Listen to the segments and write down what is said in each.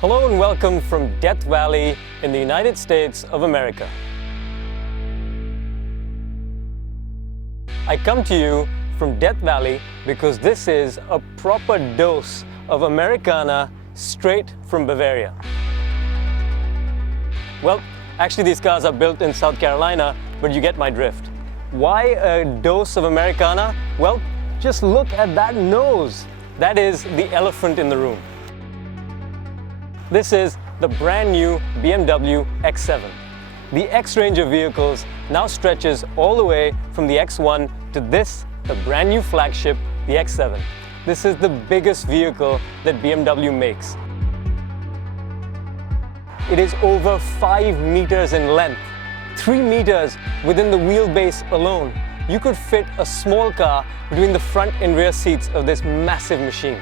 Hello and welcome from Death Valley in the United States of America. I come to you from Death Valley because this is a proper dose of Americana straight from Bavaria. Well, actually these cars are built in South Carolina, but you get my drift. Why a dose of Americana? Well, just look at that nose. That is the elephant in the room. This is the brand new BMW X7. The X range of vehicles now stretches all the way from the X1 to this, the brand new flagship, the X7. This is the biggest vehicle that BMW makes. It is over 5 meters in length, 3 meters within the wheelbase alone. You could fit a small car between the front and rear seats of this massive machine.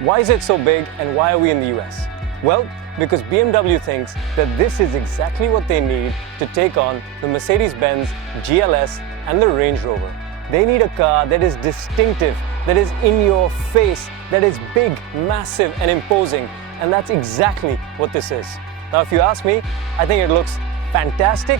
Why is it so big and why are we in the US? Well, because BMW thinks that this is exactly what they need to take on the Mercedes-Benz GLS and the Range Rover. They need a car that is distinctive, that is in your face, that is big, massive and imposing, and that's exactly what this is. Now, if you ask me, I think it looks fantastic.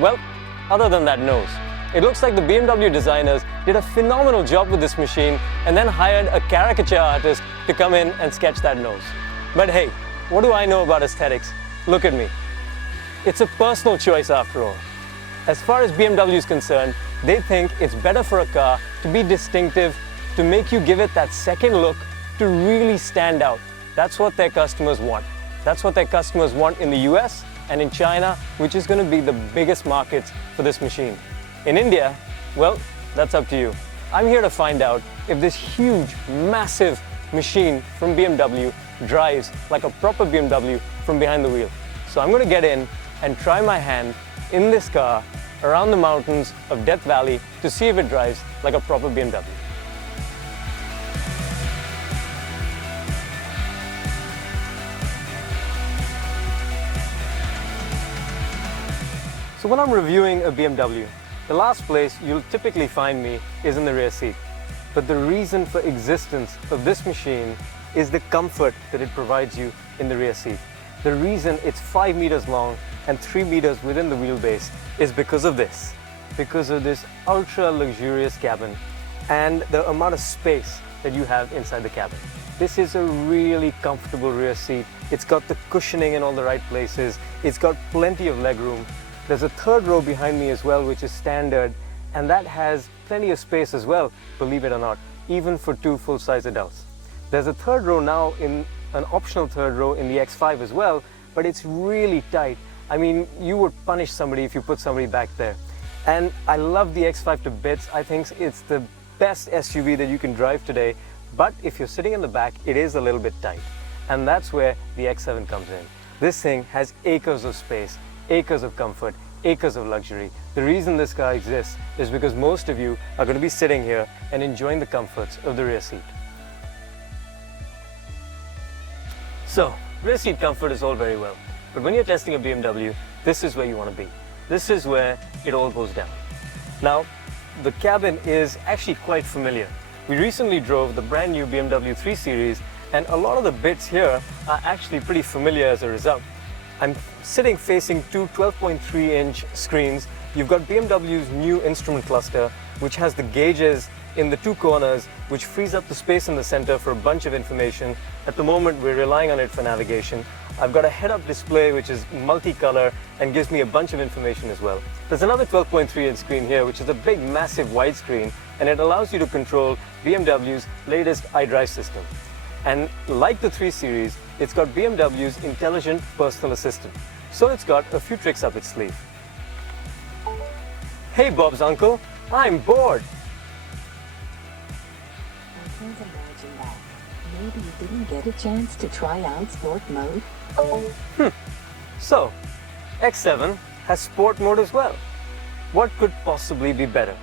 Well, other than that nose. It looks like the BMW designers did a phenomenal job with this machine and then hired a caricature artist to come in and sketch that nose. But hey, what do I know about aesthetics? Look at me. It's a personal choice after all. As far as BMW is concerned, they think it's better for a car to be distinctive, to make you give it that second look, to really stand out. That's what their customers want. That's what their customers want in the US and in China, which is going to be the biggest markets for this machine. In India, well, that's up to you. I'm here to find out if this huge, massive machine from BMW drives like a proper BMW from behind the wheel. So I'm going to get in and try my hand in this car around the mountains of Death Valley to see if it drives like a proper BMW. So when I'm reviewing a BMW, the last place you'll typically find me is in the rear seat. But the reason for existence of this machine is the comfort that it provides you in the rear seat. The reason it's 5 meters long and 3 meters within the wheelbase is because of this. Because of this ultra luxurious cabin and the amount of space that you have inside the cabin. This is a really comfortable rear seat. It's got the cushioning in all the right places. It's got plenty of leg room. There's a third row behind me as well, which is standard, and that has plenty of space as well, believe it or not, even for 2 full-size adults. There's a third row now, in an optional third row in the X5 as well, but it's really tight. I mean, you would punish somebody if you put somebody back there. And I love the X5 to bits. I think it's the best SUV that you can drive today, but if you're sitting in the back, it is a little bit tight. And that's where the X7 comes in. This thing has acres of space, acres of comfort, acres of luxury. The reason this car exists is because most of you are going to be sitting here and enjoying the comforts of the rear seat. So, rear seat comfort is all very well, but when you're testing a BMW, this is where you want to be. This is where it all goes down. Now, the cabin is actually quite familiar. We recently drove the brand new BMW 3 Series, and a lot of the bits here are actually pretty familiar as a result. I'm sitting facing 2 12.3-inch screens. You've got BMW's new instrument cluster, which has the gauges in the 2 corners, which frees up the space in the center for a bunch of information. At the moment, we're relying on it for navigation. I've got a head-up display, which is multicolor and gives me a bunch of information as well. There's another 12.3-inch screen here, which is a big, massive widescreen, and it allows you to control BMW's latest iDrive system. And like the 3 Series, it's got BMW's intelligent personal assistant. So it's got a few tricks up its sleeve. Hey Bob's uncle, I'm bored. I can't imagine that. Maybe you didn't get a chance to try out sport mode? So, X7 has sport mode as well. What could possibly be better?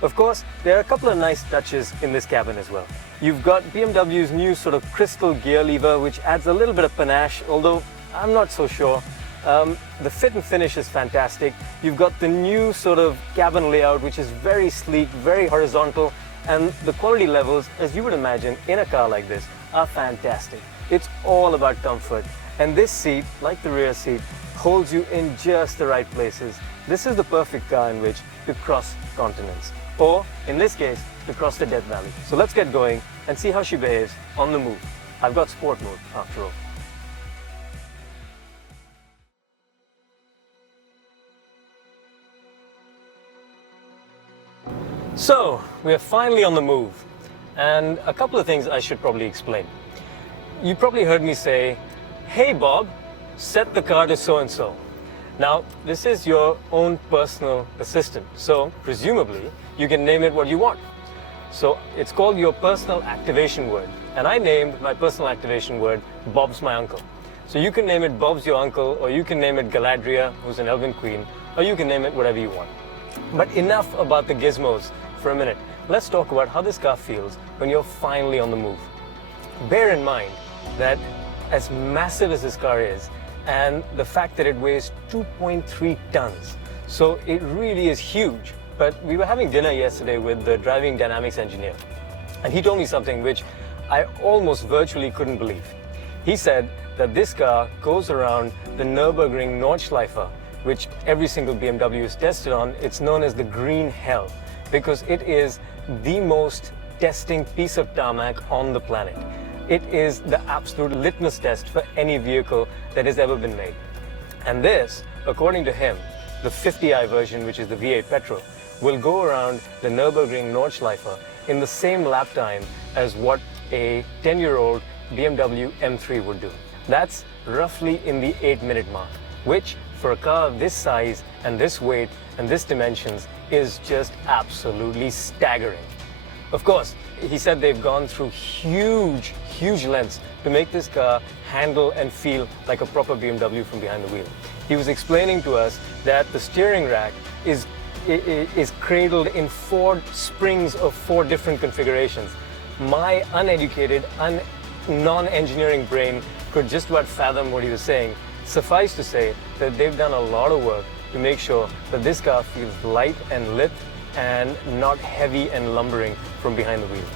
Of course, there are a couple of nice touches in this cabin as well. You've got BMW's new sort of crystal gear lever, which adds a little bit of panache, although I'm not so sure. The fit and finish is fantastic. You've got the new sort of cabin layout, which is very sleek, very horizontal, and the quality levels, as you would imagine, in a car like this, are fantastic. It's all about comfort. And this seat, like the rear seat, holds you in just the right places. This is the perfect car in which to cross continents, or in this case, to cross the Death Valley. So let's get going and see how she behaves on the move. I've got sport mode after all. So, we are finally on the move, and a couple of things I should probably explain. You probably heard me say, "Hey Bob, set the car to so-and-so." Now, this is your own personal assistant, so presumably you can name it what you want. So it's called your personal activation word, and I named my personal activation word Bob's my uncle. So you can name it Bob's your uncle, or you can name it Galadriel, who's an elven queen, or you can name it whatever you want. But enough about the gizmos for a minute. Let's talk about how this car feels when you're finally on the move. Bear in mind that as massive as this car is, and the fact that it weighs 2.3 tons, so it really is huge. But we were having dinner yesterday with the driving dynamics engineer, and he told me something which I almost virtually couldn't believe. He said that this car goes around the Nürburgring Nordschleife, which every single BMW is tested on. It's known as the green hell, because it is the most testing piece of tarmac on the planet. It is the absolute litmus test for any vehicle that has ever been made. And this, according to him, the 50i version, which is the V8 petrol, will go around the Nürburgring Nordschleife in the same lap time as what a 10-year-old BMW M3 would do. That's roughly in the 8-minute mark, which for a car of this size and this weight and this dimensions is just absolutely staggering. Of course, he said they've gone through huge lengths to make this car handle and feel like a proper BMW from behind the wheel. He was explaining to us that the steering rack is cradled in 4 springs of 4 different configurations. My uneducated, non-engineering brain could just about fathom what he was saying. Suffice to say that they've done a lot of work to make sure that this car feels light and lit and not heavy and lumbering from behind the wheel.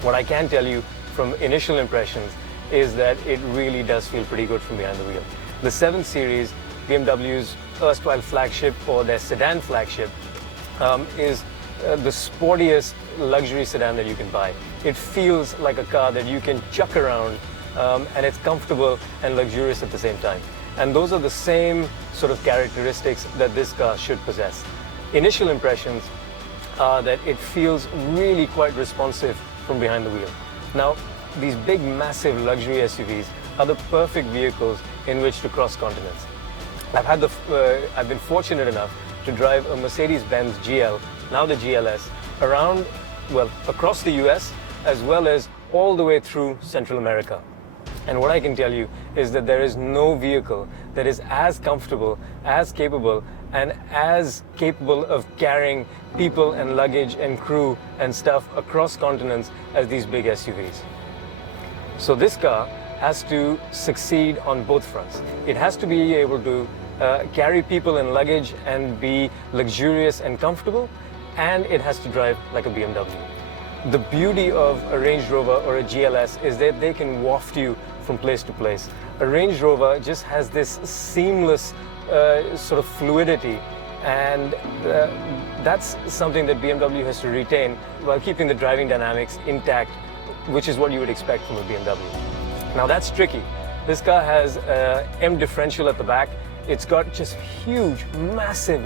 What I can tell you from initial impressions is that it really does feel pretty good from behind the wheel. The 7 Series, BMW's erstwhile flagship, or their sedan flagship, is the sportiest luxury sedan that you can buy. It feels like a car that you can chuck around, and it's comfortable and luxurious at the same time. And those are the same sort of characteristics that this car should possess. Initial impressions are that it feels really quite responsive from behind the wheel. Now, these big, massive luxury SUVs are the perfect vehicles in which to cross continents. I've been fortunate enough to drive a Mercedes-Benz GL, now the GLS, around, well, across the US, as well as all the way through Central America. And what I can tell you is that there is no vehicle that is as comfortable, as capable, and as capable of carrying people and luggage and crew and stuff across continents as these big SUVs. So this car has to succeed on both fronts. It has to be able to carry people and luggage and be luxurious and comfortable, and it has to drive like a BMW. The beauty of a Range Rover or a GLS is that they can waft you from place to place. A Range Rover just has this seamless sort of fluidity, and that's something that BMW has to retain while keeping the driving dynamics intact, which is what you would expect from a BMW. Now that's tricky. This car has M differential at the back. It's got just huge, massive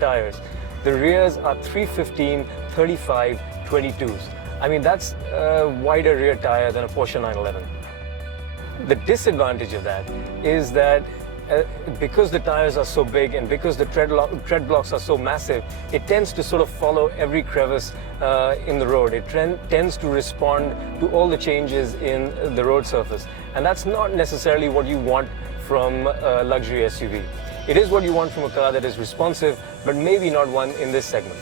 tires. The rears are 315, 35, 22s. I mean, that's a wider rear tire than a Porsche 911. The disadvantage of that is that because the tires are so big and because the tread blocks are so massive, it tends to sort of follow every crevice in the road. It tends to respond to all the changes in the road surface. And that's not necessarily what you want from a luxury SUV. It is what you want from a car that is responsive, but maybe not one in this segment.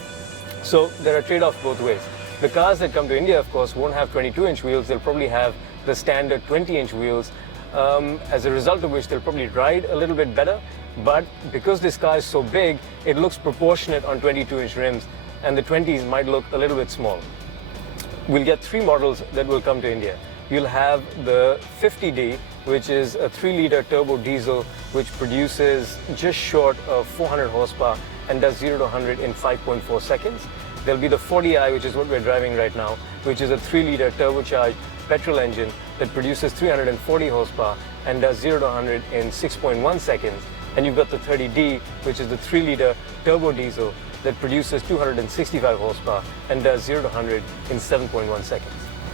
So there are trade-offs both ways. The cars that come to India, of course, won't have 22-inch wheels. They'll probably have the standard 20-inch wheels, as a result of which they'll probably ride a little bit better. But because this car is so big, it looks proportionate on 22-inch rims, and the 20s might look a little bit small. We'll get 3 models that will come to India. you'll have the 50D, which is a 3-liter turbo diesel, which produces just short of 400 horsepower and does 0 to 100 in 5.4 seconds. There'll be the 40i, which is what we're driving right now, which is a 3-liter turbocharged petrol engine that produces 340 horsepower and does 0 to 100 in 6.1 seconds. And you've got the 30D, which is the 3-liter turbo diesel that produces 265 horsepower and does 0 to 100 in 7.1 seconds.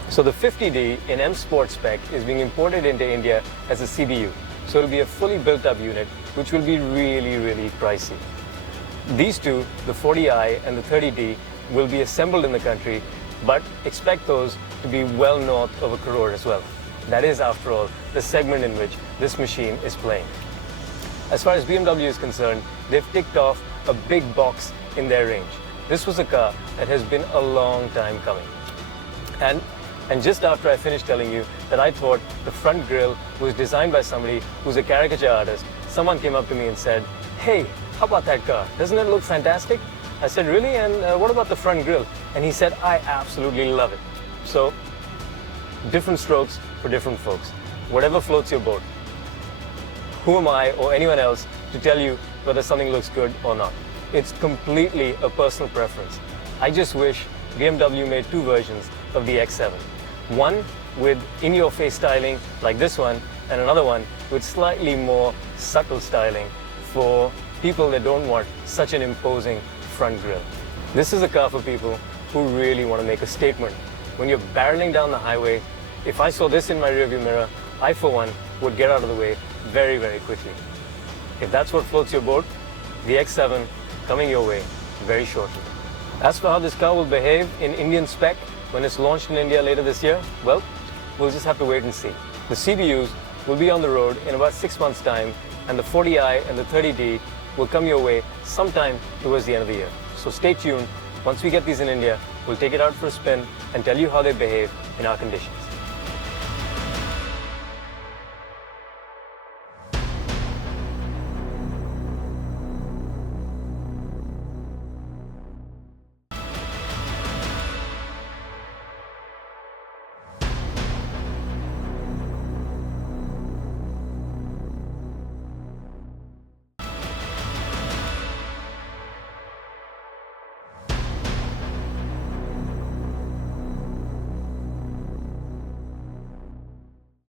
So the 50D in M Sport spec is being imported into India as a CBU. So it'll be a fully built up unit, which will be really, really pricey. These two, the 40i and the 30D, will be assembled in the country, but expect those to be well north of a crore as well. That is, after all, the segment in which this machine is playing. As far as BMW is concerned, they've ticked off a big box in their range. This was a car that has been a long time coming. And just after I finished telling you that I thought the front grille was designed by somebody who's a caricature artist, someone came up to me and said, "Hey, how about that car? Doesn't it look fantastic?" I said, "Really? And what about the front grille?" And he said, "I absolutely love it." So, different strokes for different folks. Whatever floats your boat. Who am I or anyone else to tell you whether something looks good or not? It's completely a personal preference. I just wish BMW made two versions of the X7. One with in-your-face styling like this one, and another one with slightly more subtle styling for people that don't want such an imposing front grille. This is a car for people who really want to make a statement. When you're barreling down the highway, if I saw this in my rearview mirror, I for one would get out of the way very, very quickly. If that's what floats your boat, the X7 coming your way very shortly. As for how this car will behave in Indian spec when it's launched in India later this year, well, we'll just have to wait and see. The CBUs will be on the road in about 6 months' time, and the 40i and the 30D will come your way sometime towards the end of the year. So stay tuned. Once we get these in India, we'll take it out for a spin and tell you how they behave in our conditions.